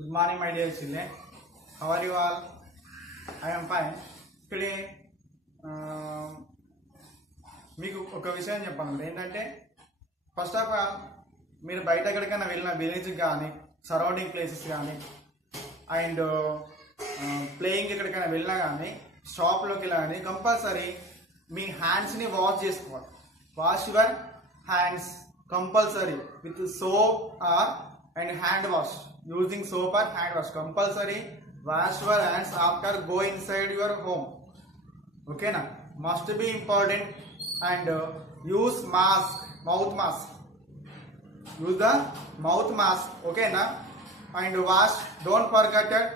Good morning, my dear children. How are you all? I am fine. Today, మీకు ఒక విషయం చెప్పాను. ఏంటంటే ఫస్ట్ ఆఫ్ ఆల్ మీరు బయట ఎక్కడికైనా వెళ్ళిన విలేజ్ కానీ సరౌండింగ్ ప్లేసెస్ కానీ అండ్ ప్లేయింగ్ ఎక్కడికైనా వెళ్ళినా కానీ షాప్లోకి వెళ్ళినా కానీ కంపల్సరీ మీ హ్యాండ్స్ని వాష్ చేసుకోవాలి. Wash your hands compulsory with soap are and hand wash. Using soap or hand wash. Compulsory wash your hands after go inside your home. Okay na? Must be important. And use mask, mouth mask. Use the mouth mask. Okay na? And wash. Don't forget it.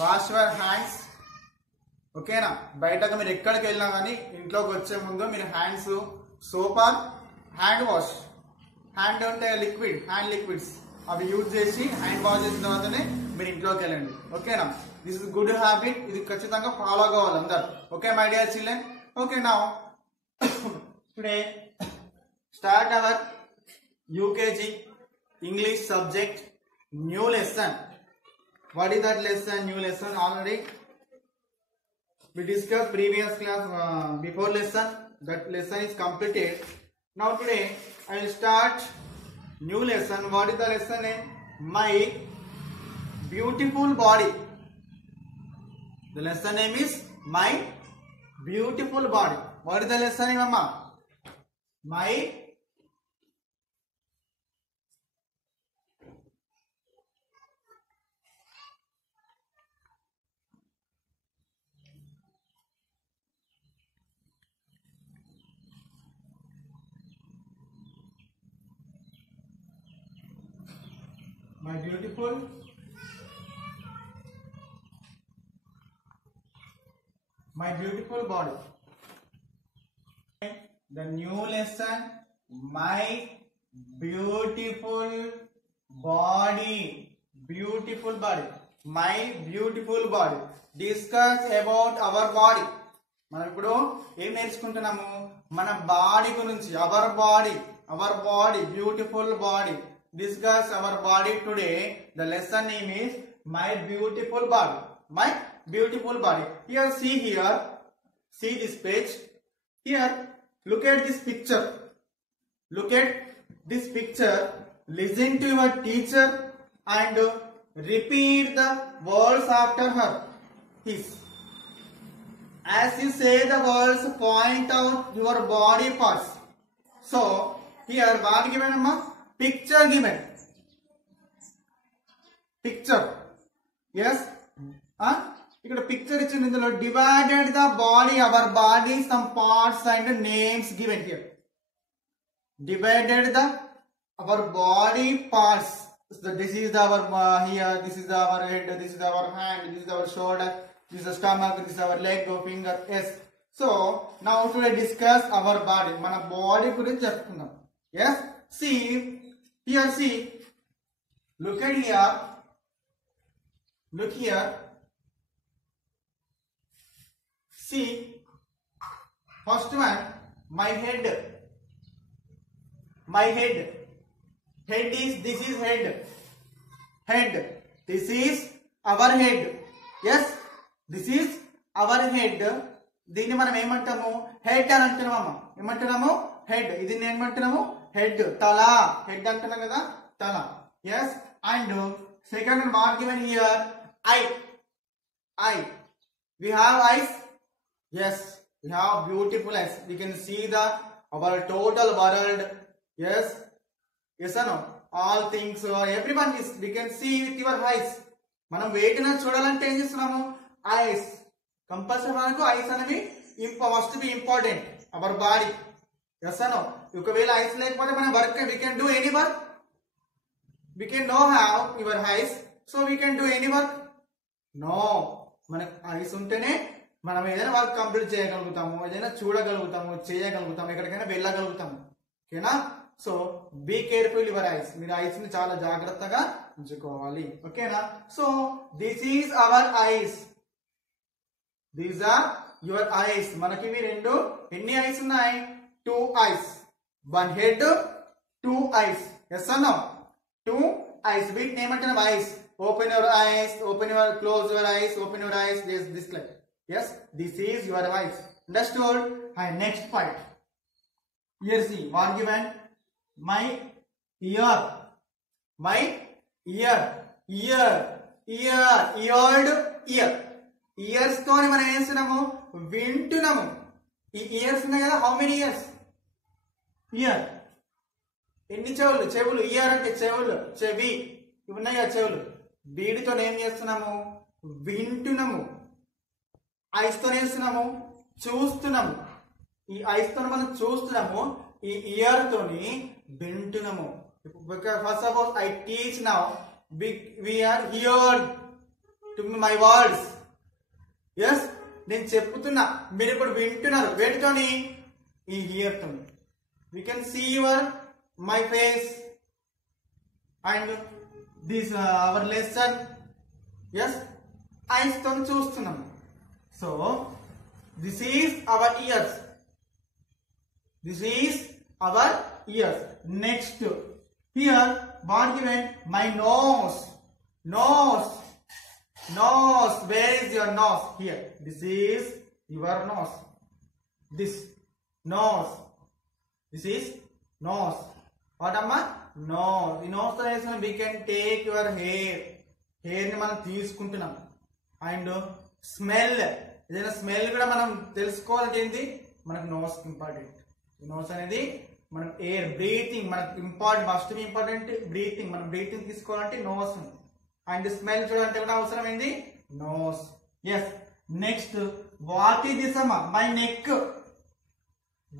Wash your hands. Okay na? బయటకు మీరు ఎక్కడికి వెళ్ళినా కానీ ఇంట్లోకి వచ్చే ముందు మీరు hands soap are hand wash, hand అంటే లిక్విడ్, హ్యాండ్ లిక్విడ్స్ అవి యూజ్ చేసి హ్యాండ్ వాష్ చేసిన తర్వాతనే మీరు ఇంట్లోకి వెళ్ళండి. ఓకేనా? This is good habit. ఇది ఖచ్చితంగా ఫాలో కావాలి అందరు. Okay my dear children. Okay now today start our UKG English subject new lesson. What is that lesson? New lesson already we discussed previous class before lesson. That lesson is completed. Now today I will start new lesson. What is the lesson name? My beautiful body. The lesson name is My Beautiful Body. What is the lesson name, mama? My beautiful body. The new lesson, my beautiful body. Beautiful body. My beautiful body. Discuss about our body. మనం ఇప్పుడు ఏం నేర్చుకుంటున్నాము? మన body గురించి. Our body beautiful body. Discuss our body today. The lesson name is My Beautiful Body. My Beautiful Body. Here, see this page. Here, look at this picture. Look at this picture. Listen to your teacher and repeat the words after her. His. As you say the words, point out your body parts. So, here, what given amma? Picture given. Picture. Yes. ఇక్కడ picture ఇచ్చింది. ఇందులో divided the body, our body, some parts and names given here. Divided the our body parts. This is our here. This is our head. This is our hand. This is our shoulder. This is stomach. This is our leg or finger. Yes. So now today discuss our body. మన body గురించి చెప్పుకుందాం. Yes. See. Here, see, look at here, look here, see, first one, my head is, this is head, this is our head, yes, this is our head. దీన్ని మనం ఏమంటాము? Head అని అంటున్నాము. ఏమంటున్నాము? Head. ఇది నేను ఏమంటున్నాము? హెడ్, తల. హెడ్ అంటున్నాం కదా, తల. Yes. And second mark given here, eye. We have eyes. Yes, we have beautiful eyes. We can see our total world. Yes or no? All things, everyone is, we can see with your eyes. మనం వేటిని చూడాలంటే ఏం చేస్తున్నాము? Eyes. Compulsory మనకు eyes అనేవి must be important our body. Yes అనో? ఒకవేళ eyes లేకపోతే మనం work, we can do any work. We can no have your eyes, so we can do any work. No, మనకు ఐస్ ఉంటేనే మనం ఏదైనా వర్క్ కంప్లీట్ చేయగలుగుతాము, ఏదైనా చూడగలుగుతాము, చేయగలుగుతాము, ఎక్కడికైనా వెళ్ళగలుగుతాము. ఓకేనా? So be careful your eyes. మీరు ఐస్ ని చాలా జాగ్రత్తగా ఉంచుకోవాలి. ఓకేనా? So this is our eyes. These are your eyes. మనకి ఇవి రెండు, ఎన్ని ఐస్ ఉన్నాయి? 2 eyes. One head, 2 eyes. Yes or no? 2 eyes. వీటిని ఏమంటున్నాం? Ice. open your eyes, close your eyes, open your eyes, this like. Yes, this is your eyes. Understood? And next part. Here see, what given? My ear. My ear. Ear. Ear. Eared ear. Ears toni మనం ఏం చేస్తున్నాము? వింటున్నాము. ఈ years ఉన్నాయి కదా, how many years? Year. ఎన్ని చెవులు? చెవులు. ఇయర్ అంటే చెవులు, చెవి. ఇవి ఉన్నాయి కదా చెవులు. వీటితో ఏం చేస్తున్నాము? వింటున్నాము. ఐస్ తో చేస్తున్నాము? చూస్తున్నాము. ఈ ఐస్ తో మనం చూస్తున్నాము, ఈ ఇయర్ తోని వింటున్నాము. First suppose I teach now, we are here to my words. Yes, నేను చెప్తున్నా, మీరు ఇప్పుడు వింటున్నారు. వేటితోని? ఈ ఇయర్ తోని. We can see my face and this our lesson. Yes, eyes తోని చూస్తున్నాము. So this is our ears. This is our ears. Next, here what given? My nose. Nose. Nose. Where is your nose? Here. This is your nose. This nose. This is nose. What amma? Nose. In nose we can take your hair. Hair ni మనం తీసుకుంటున్నాం. And smell. ఏదైనా smell కూడా మనం తెలుసుకోవాలంటే ఏంటి? మనకు nose important. Nose అనేది మనం ఎయిర్ బ్రీతింగ్, మనకు మస్ట్ ఇంపార్టెంట్ బ్రీతింగ్. మనం బ్రీతింగ్ తీసుకోవాలంటే నోస్. అండ్ స్మెల్ చూడాలంటే కూడా అవసరం ఏంది? Nose. Yes. Next, what is this అమ్మా? My neck.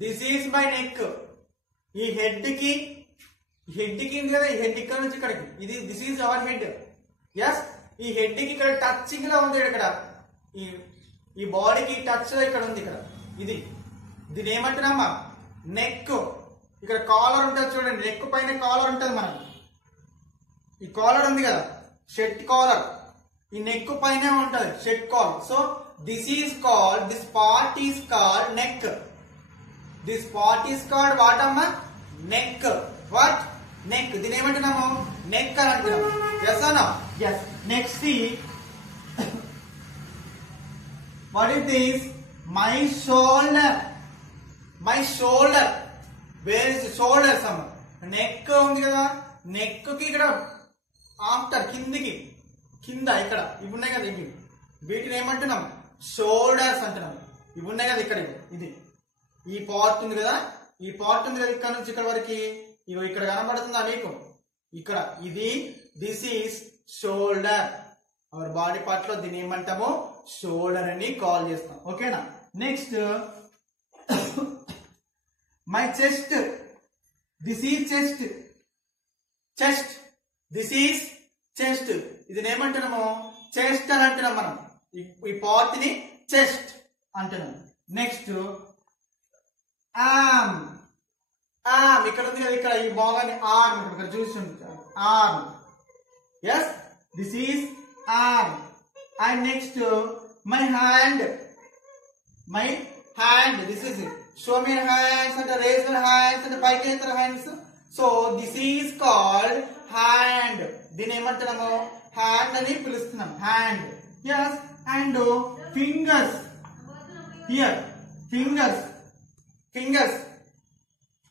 This is my neck. ఈ హెడ్ కి ఉంది కదా, ఈ హెడ్ ఇక్కడ నుంచి ఇక్కడికి, ఇది this is our head. Yes. ఈ హెడ్ కి ఇక్కడ టచింగ్ లా ఉంది. ఇక్కడ ఈ బాడీకి టచ్ ఇక్కడ ఉంది. ఇక్కడ దీని ఏమంటున్నామా? నెక్. ఇక్కడ కాలర్ ఉంటుంది చూడండి, నెక్ పైన కాలర్ ఉంటుంది మనకు. ఈ కాలర్ ఉంది కదా, షర్ట్ కాలర్, ఈ నెక్ పైన ఉంటుంది shirt collar. So this is called, this part is called neck. This part is called what అమ్మా? నెక్. వాట్? నెక్. దీని ఏమంటున్నాము? నెక్ అని అంటున్నాము. ఎస్ అన్నా? Yes. Next, what is this? My shoulder. My shoulder. Where is the shoulder? Some neck ఉంది కదా, neck కి ఇక్కడ ఆఫ్టర్ కిందికి, కింద ఇక్కడ ఇవి ఉన్నాయి కదా, ఇవి వీటిని ఏమంటున్నాం? షోల్డర్స్ అంటున్నాం. ఇవి ఉన్నాయి కదా ఇక్కడ, ఇది ఈ పార్ట్ ఉంది కదా, ఈ పార్ట్ ఉంది కదా, ఇక్కడ నుంచి ఇక్కడ వరకు ఇవి ఇక్కడ కనబడుతుందా మీకు? ఇక్కడ ఇది, this is shoulder. Our body part లో దీన్ని ఏమంటాము? షోల్డర్ అని కాల్ చేస్తాం. ఓకేనా? Next, my chest. This is chest. Chest. This is chest. ఇది ఏమంటున్నాము? చెస్ట్ అని అంటున్నాం మనం. ఈ పార్ట్ ని చెస్ట్ అంటున్నాం. Next, arm. ఆర్మ్ ఇక్కడ ఉంది కదా, ఇక్కడ ఈ భాగాన్ని ఆర్మ్ ఇక్కడ చూస్తుంటాం. Arm. Yes, this is arm. And next, my hand. My hand. This is it. Show me your hands and raise your hands and pike your hands. So this is called hand. దీని ఏమంటున్నాము? Hand అని పిలుస్తున్నాం. Hand. Yes. And fingers. Here. Fingers. Fingers.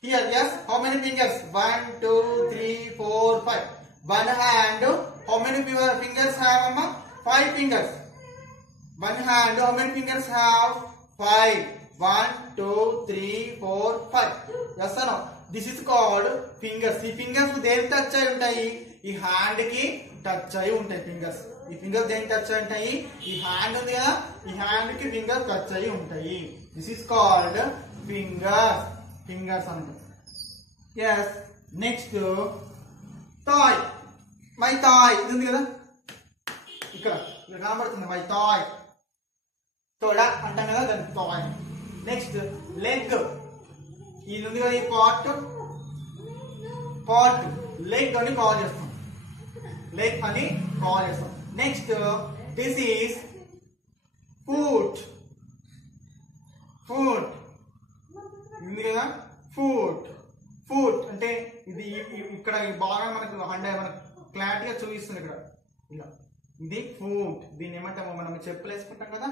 Here. Yes. How many fingers? 1, 2, 3, 4, 5. One hand. How many fingers have, Amma? 5 fingers. One hand. How many fingers have? 5. 1, 2, 3, 4, 5. Yes or no? This is called fingers. ఈ fingers దేనికి touch అయి ఉంటాయి? ఈ hand కి touch అయి ఉంటాయి fingers. ఈ fingers దేనికి టచ్ అయి ఉంటాయి? ఈ హ్యాండ్ ఉంది కదా, ఈ హ్యాండ్ కి ఫింగర్స్ టచ్ అయి ఉంటాయి. This is called fingers. Fingers అంటారు. Yes. Next, thigh. My thigh. ఇది ఉంది కదా, ఇక్కడ కనబడుతుంది. My thigh. తోడ అంటాం కదా, దాని టాయ్. Next, leg. ఇది ఉంది కదా, ఈ పార్ట్ లెగ్ అని కాల్ చేస్తాం. లెగ్ అని కాల్ చేస్తాం. Next, this is foot. Foot ఉంది కదా, ఫుట్. ఫుట్ అంటే ఇది ఇక్కడ బాగా మనకు క్లారిటీగా చూపిస్తుంది. ఇక్కడ ఇలా ఇది ఫుట్. దీన్ని ఏమంటాము మనం చెప్పులు వేసుకుంటాం కదా,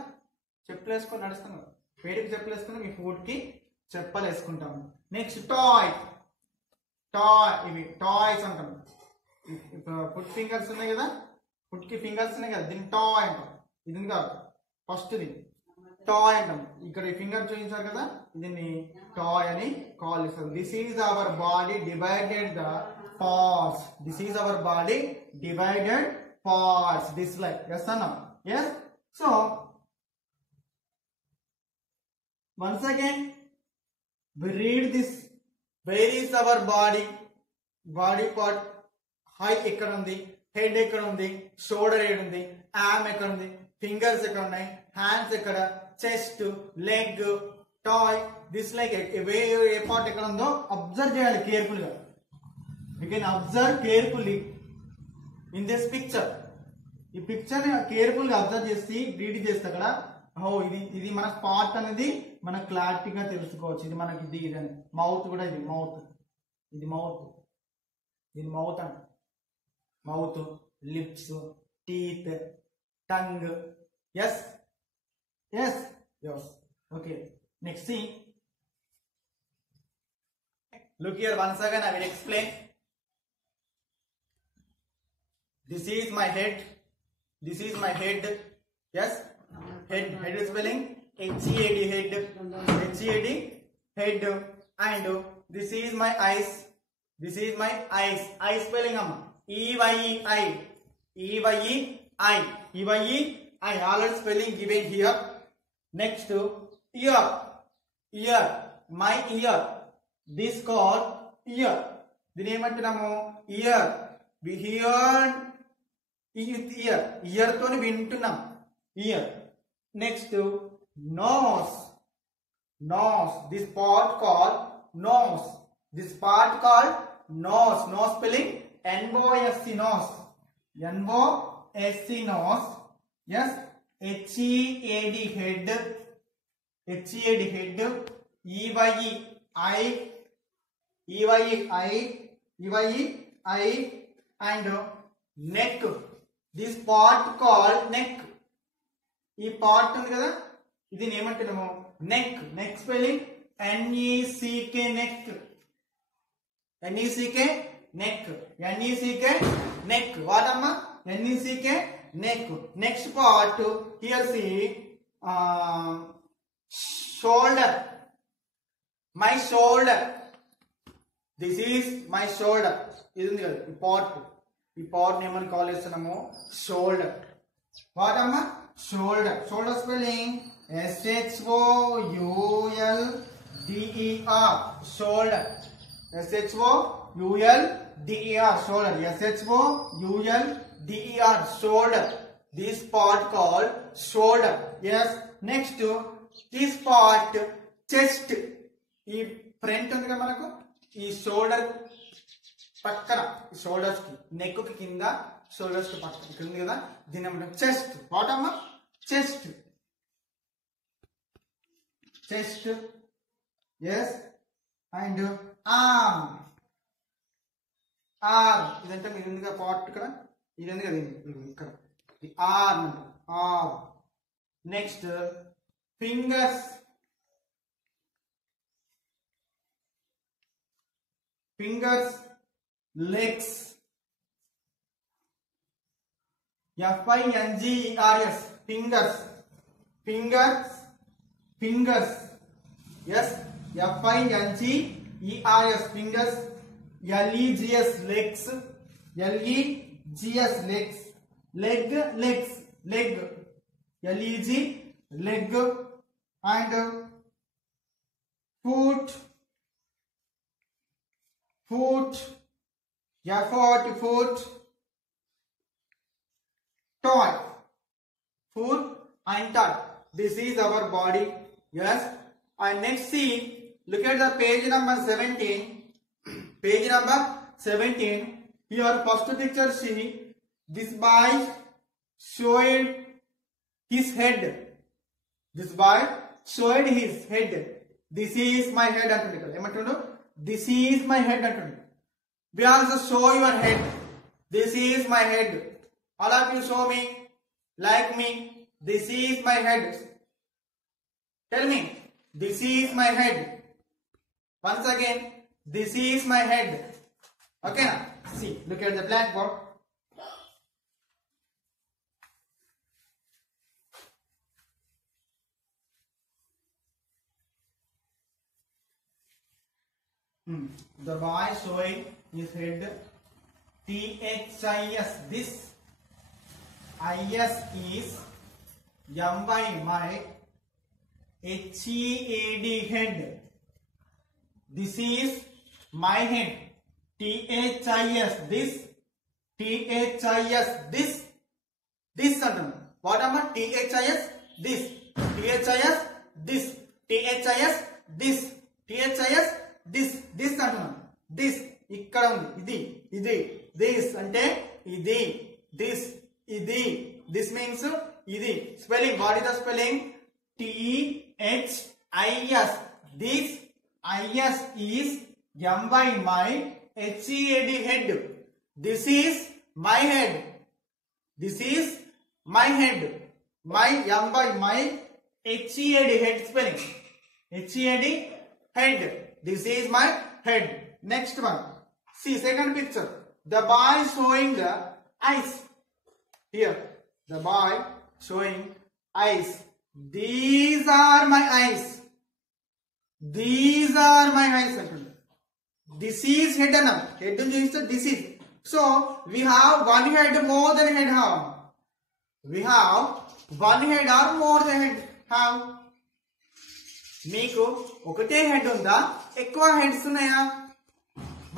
చెప్పులు వేసుకొని నడుస్తాం కదా, వేడికి చెప్పులు వేసుకుని మీ ఫుట్ కి చెప్పలు వేసుకుంటాము. Next toy. టాయ్ ఇవి టాయ్స్ అంటాం. ఫుట్ ఫింగర్స్ ఉన్నాయి కదా, ఫుట్ కి ఫింగర్స్ ఉన్నాయి కదా, దీన్ని టాయ్ అంటాం. ఇది కాదు ఫస్ట్ ది టాయ్ అంటాం. ఇక్కడ ఈ ఫింగర్ చూపించారు కదా, దీన్ని టాయ్ అని కాల్ చేస్తారు. This is our body divided the parts. This is our body divided parts. This like yes or no? Yes. So once again we read this. Where is our body? Body part. Height ekkada undi, head ekkada undi, shoulder ekkada undi, arm ekkada undi, fingers ekkada unnai, hands ekkada, chest, leg, toy. This like a part ekkada undo observe cheyali carefully ga. You can observe carefully in this picture. ఈ picture careful గా observe చేసి read చేస్తే అక్కడ ఇది మన spot అనేది మన క్లారిటీగా తెలుసుకోవచ్చు. ఇది మనకి ఇది అని మౌత్ కూడా ఇది మౌత్, ఇది మౌత్, ఇది మౌత్ అంట. Mouth, lips, teeth, tongue. Yes yes yes okay. Next thing, look here once again. I will explain. This is my head. This is my head. Yes, head. Head is spelling H-E-A-D, head. H-E-A-D, head. And this is my eyes. This is my eyes. Eye spelling E-Y-E-I. E-Y-E-I. E-Y-E-I. Already spelling given here. Next, ear. Ear. My ear. This called ear. The name అంటున్నాము ear. We hear ear. Ear తోని వింటున్నాం. Ear. Next, nose. Nose. This part called nose. This part called nose. Nose spelling N-O-S-E, nose. N-O-S-E, nose. Yes. H-E-A-D, head. H-E-A-D, head. E-Y-E-I. E-Y-E-I. E-Y-E-I. And neck. This part called neck. ఈ part ఉంది కదా, ఇది ఏమంటున్నాము neck. Neck spelling N-E-C-K, neck. N-E-C-K, neck. N-E-C-K, neck. వాటమ్మా N-E-C-K, neck. Next part here see shoulder. My shoulder. This is my shoulder. ఇది ఉంది కదా ఈ పార్ట్. ఈ పార్ట్ ఏమని కాల్ చేస్తున్నాము షోల్డర్. వాటమ్మా shoulder. Shoulder spelling S-H-O-U-L-D-E-R, shoulder. S-H-O-U-L-D-E-R, shoulder. S-H-O-U-L-D-E-R, shoulder. This part called shoulder. Yes. Next, this part chest. ఈ front ఉంది కదా మనకు, ఈ షోల్డర్ పక్కన, షోల్డర్స్ కి నెక్ కి కింద, షోల్డర్స్ కి పక్కన ఇక్కడ ఉంది కదా, దీని ఏమంటాం చెస్ట్. వాటమ్మా chest. Chest. Yes. And arm. Arm ఇదంటే మీరు ఉంది కదా పార్ట్ ఇక్కడ, ఇది ఉంది కదా ఇక్కడ, ఈ arm. Arm. Next fingers. Fingers. Legs. F-I-N-G-E-R-S, fingers. Fingers. Fingers. Yes. F-I-N-G-E-R-S, fingers. L-E-G-S, legs. L-E-G-S, legs. Leg. Legs. Leg. L-E-G, leg. And foot. Foot. F-O-T, foot. Toy. Foot and toy. This is our body. Yes. And next see, look at the page number 17. Page number 17. Here first picture see, this boy showed his head. This boy showed his head. This is my head. This is my head. We also show your head. This is my head. All of you show me, like me. This is my head. Tell me, this is my head. Once again, this is my head. Okay now? See, look at the blackboard. The boy showing his head. THIS, this. IS is MY, my. HEAD, head. This is my head. THIS, this. THIS, this. This antam. What am I? THIS, this. THIS, this. THIS, this. THIS, this. This antam. This. ఇక్కడ ఉంది ఇది this అంటే ఇది this ఇది this means ఇది spelling. What is the spelling? THIS. This IS is MY, my. HEAD, head. This is my head. This is my head. My MY, my. HEAD, head spelling. HEAD, head. This is my head. Next one. See, second picture. The boy showing the eyes. Here, the boy showing eyes. These are my eyes. These are my eyes. This is head and head means this is. So we have one head more than head. How? We have one head or more than head. How? మీకు ఒకటే head ఉందా, ఎక్కువ heads ఉన్నాయా?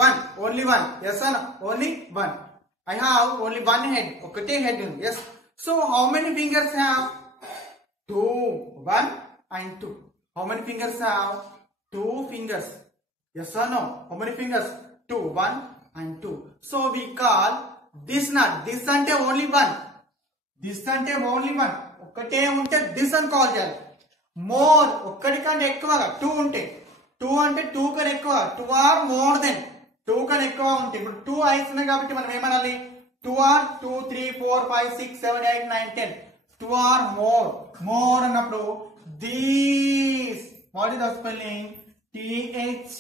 One, only one. Yes or no? Only one. I have only one head. ఒకటే head ఉంది. Yes. So how many fingers have? Two. One and two. How many fingers have? Two fingers. Yes or no? How many fingers? Two. One and two. So we call this not. This ante only one. This ante only one. ఒకటే ఉంటే this అని call చేయాలి. More. ఒక్కటి కంటే ఎక్కువగా two ఉంటే. Two అంటే two కన్నా ఎక్కువ. Two are more than. 2 కన్నా ఎక్కువ ఉంటాయి. ఇప్పుడు 2 ఐస్ ఉన్నాయి కాబట్టి మనం ఏమనాలి? 2 are 2, 3, 4, 5, 6, 7, 8, 9, 10. 2 are more. More అన్నప్పుడు these. What is the spelling? THESC.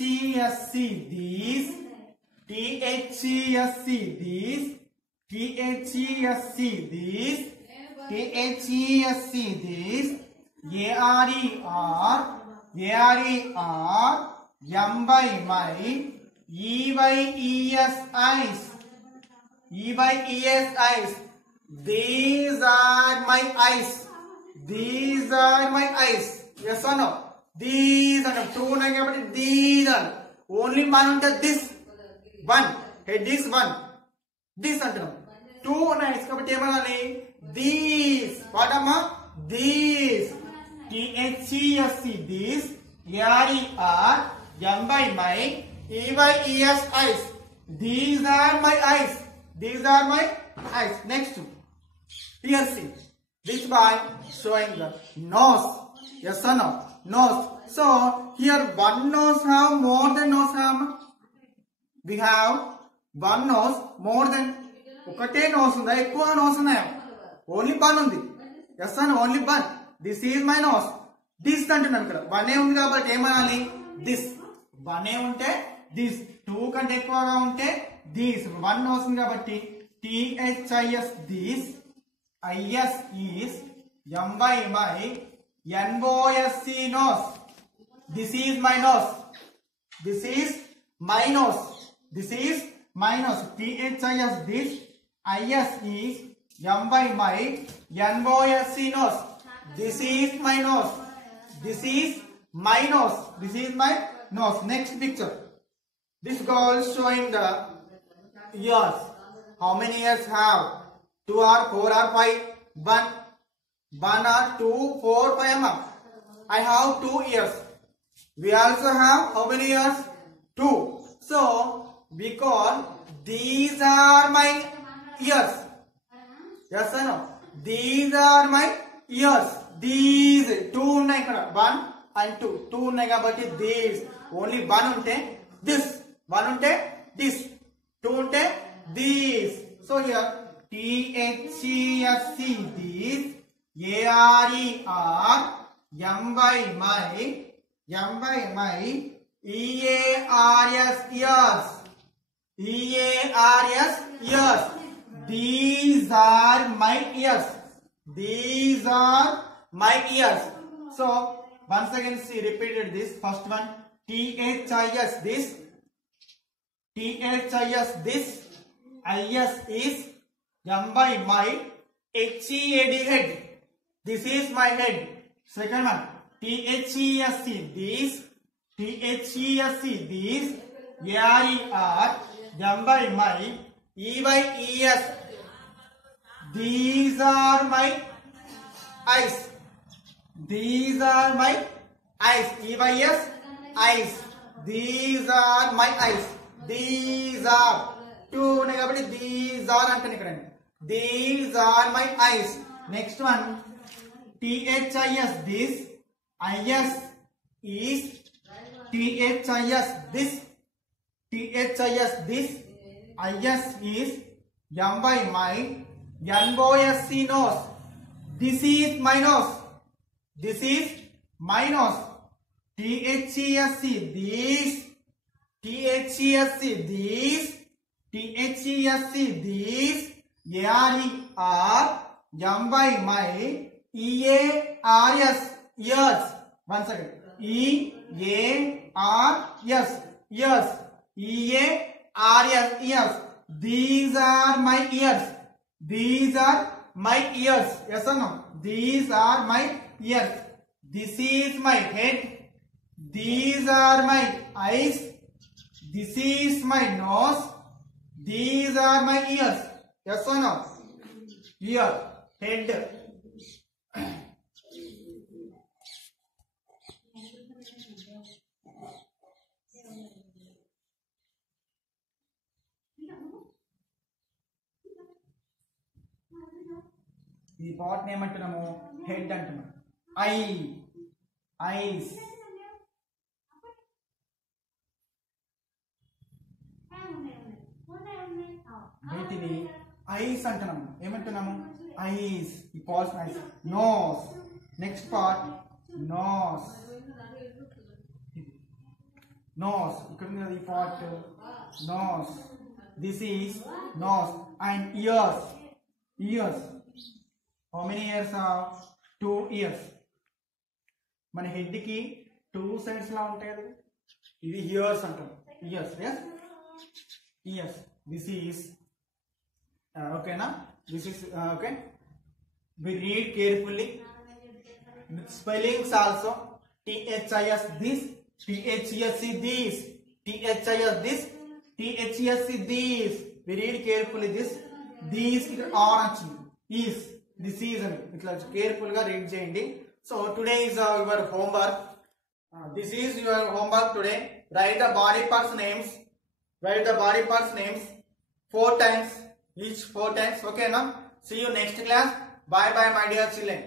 These. THESC. These. THESC. These. THESC. These. ARER. ARER. MY, my. EYES, eyes. EYES, eyes. These are my eyes. These are my eyes. Yes or no? These are two. These are only one under this. One. Head is one. This under two eyes. These. What am I? These. THESC. These. ARER. MY, my. EYES, eyes. These are my eyes. These are my eyes. Next. Here see. This boy showing the nose. Yes or no? Nose. So here one nose have more than nose have. We have one nose more than. ఒకటే nose ఉందా, ఎక్కువ nose ఉన్నాయా? Only one ఉంది. Yes or no? Only one. This is my nose. This అంటున్నాను ఇక్కడ. One ఉంది కాబట్టి ఏమనాలి? This. One ఉంటే this. 2 కంటే ఎక్కువగా ఉంటే this. 1 వస్తుంది కాబట్టి THIS, this. IS is MY, my. NOSC, nose. This is my nose. This is my nose. This is my nose. THIS, this. IS is MY, my. NOSC, nose. This is my nose. This is my nose. This is my nose. Next picture. This girl is showing the ears. How many ears have? 2 or 4 or 5? 1. 1 or 2, 4, 5 mm. I have 2 ears. We also have how many ears? 2. So we call these are my ears. Yes or no? These are my ears. These 2 ఉన్నాయి ఇక్కడ. 1 and 2. 2 ఉన్నాయి కాబట్టి these. Only 1 ఉంటే this. 1 ఉంటే this. 2 ఉంటే these. So here THESC this, ARER, MY my, EARS ears, EARS ears. These are my ears. These are my ears. So once again she repeated this. First one, THIS this, THIS this, IS is, MY my, HEAD head. This is my head. Second one, THESC this, THESC this, ARER, MY my, EYES. These are my eyes. These are my eyes. EYS eyes. These are my eyes. These are two. These are antoni. These are my eyes. Next one, THIS this, IS is, THIS this, THIS this, IS is, MY my, NOSC nose. This is my nose. This is my nose. THESC this, THESC this, THESC this, ARER, MY my, EARS ears. Once again, EARS ears, EARS ears. These are my ears. These are my ears. Yes or no? These are my ears. This is my head. These are my eyes. This is my nose. These are my ears. Yes or no? Ear, head. ఈ పార్ట్ ఏమంటున్నాము? Head అంటున్నాము. Eyes, వీటిని eyes అంటున్నాము. ఏమంటున్నాము? Eyes. ఈ పార్ట్ eyes. Nose, next part nose. Nose ఇక్కడ ఉంది కదా ఈ part. Nose, this is nose. And ears, ears. How many ears are? 2 ears. మన హెడ్ కి 2 sides లా ఉంటాయి కదా, ఇది ఇయర్స్ అంటాం. Ears. yes, ears. This is ఓకేనా? This is okay. we read carefully with spellings also. THIS this, THESC this, THIS this, THESC this. we read carefully this. These are వచ్చింది. is, this is అని ఇట్లా careful గా read చేయండి. So today is your homework. This is your homework today. Right the body parts names. Write the body parts names 4 times, each 4 times. Okay, now see you next class. Bye bye my dear children.